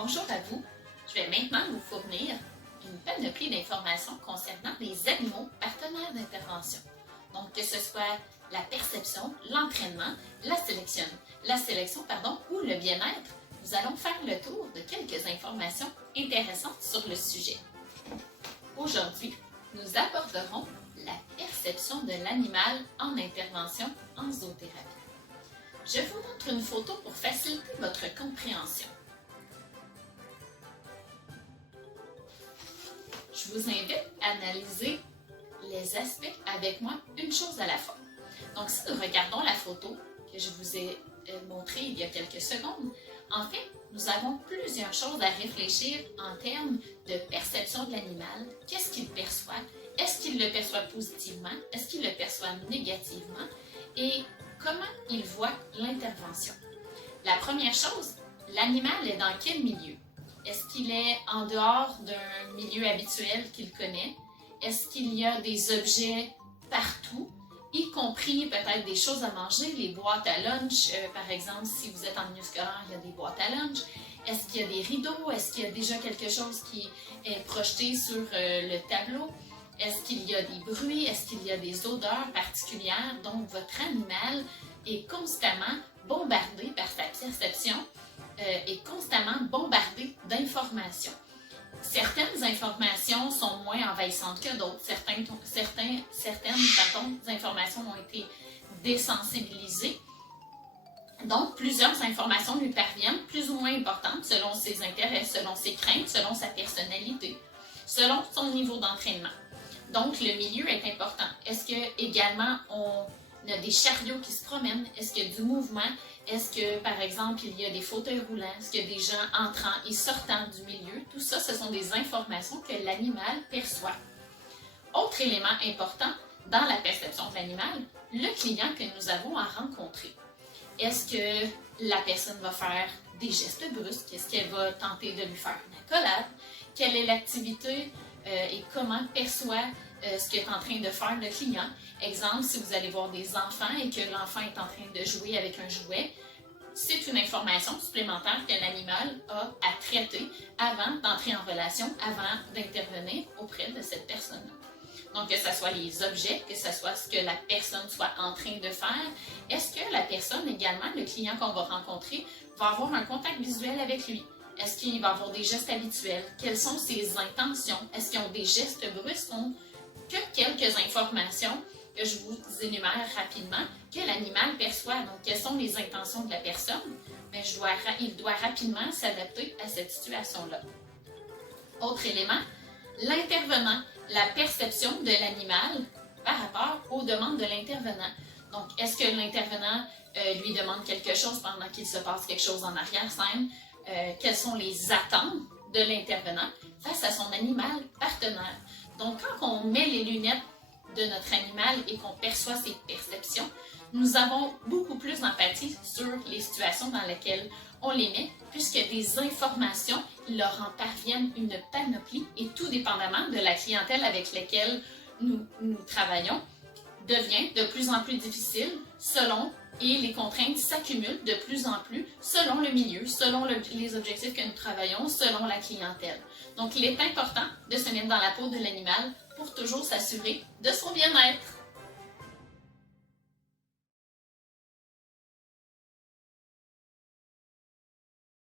Bonjour à vous. Je vais maintenant vous fournir une panoplie d'informations concernant les animaux partenaires d'intervention. Donc, que ce soit la perception, l'entraînement, la sélection ou le bien-être, nous allons faire le tour de quelques informations intéressantes sur le sujet. Aujourd'hui, nous aborderons la perception de l'animal en intervention en zoothérapie. Je vous montre une photo pour faciliter votre compréhension. Je vous invite à analyser les aspects avec moi une chose à la fois. Donc, si nous regardons la photo que je vous ai montrée il y a quelques secondes, en fait, nous avons plusieurs choses à réfléchir en termes de perception de l'animal. Qu'est-ce qu'il perçoit? Est-ce qu'il le perçoit positivement? Est-ce qu'il le perçoit négativement? Et comment il voit l'intervention? La première chose, l'animal est dans quel milieu? Est-ce qu'il est en dehors d'un milieu habituel qu'il connaît? Est-ce qu'il y a des objets partout, y compris peut-être des choses à manger, les boîtes à lunch, par exemple, si vous êtes en milieu scolaire, il y a des boîtes à lunch. Est-ce qu'il y a des rideaux? Est-ce qu'il y a déjà quelque chose qui est projeté sur le tableau? Est-ce qu'il y a des bruits? Est-ce qu'il y a des odeurs particulières? Donc, votre animal est constamment bombardé par sa perception, est constamment bombardé d'informations. Certaines informations sont moins envahissantes que d'autres. Certaines informations ont été désensibilisées. Donc, plusieurs informations lui parviennent, plus ou moins importantes, selon ses intérêts, selon ses craintes, selon sa personnalité, selon son niveau d'entraînement. Donc, le milieu est important. Est-ce que également on a des chariots qui se promènent? Est-ce qu'il y a du mouvement? Est-ce que, par exemple, il y a des fauteuils roulants? Est-ce qu'il y a des gens entrant et sortant du milieu? Tout ça, ce sont des informations que l'animal perçoit. Autre élément important dans la perception de l'animal, le client que nous avons à rencontrer. Est-ce que la personne va faire des gestes brusques? Est-ce qu'elle va tenter de lui faire une accolade? Quelle est l'activité et comment perçoit ce qu'est en train de faire le client? Exemple, si vous allez voir des enfants et que l'enfant est en train de jouer avec un jouet, c'est une information supplémentaire que l'animal a à traiter avant d'entrer en relation, avant d'intervenir auprès de cette personne-là. Donc, que ce soit les objets, que ce soit ce que la personne soit en train de faire, est-ce que la personne également, le client qu'on va rencontrer, va avoir un contact visuel avec lui? Est-ce qu'il va avoir des gestes habituels? Quelles sont ses intentions? Est-ce qu'ils ont des gestes brusques? Que quelques informations que je vous énumère rapidement, que l'animal perçoit. Donc, quelles sont les intentions de la personne? Mais il doit rapidement s'adapter à cette situation-là. Autre élément, l'intervenant, la perception de l'animal par rapport aux demandes de l'intervenant. Donc, est-ce que l'intervenant lui demande quelque chose pendant qu'il se passe quelque chose en arrière-scène? Quelles sont les attentes de l'intervenant face à son animal partenaire? Donc, quand on met les lunettes de notre animal et qu'on perçoit ses perceptions, nous avons beaucoup plus d'empathie sur les situations dans lesquelles on les met, puisque des informations leur en parviennent une panoplie et tout dépendamment de la clientèle avec laquelle nous travaillons, devient de plus en plus difficile et les contraintes s'accumulent de plus en plus selon le milieu, selon les objectifs que nous travaillons, selon la clientèle. Donc, il est important de se mettre dans la peau de l'animal pour toujours s'assurer de son bien-être.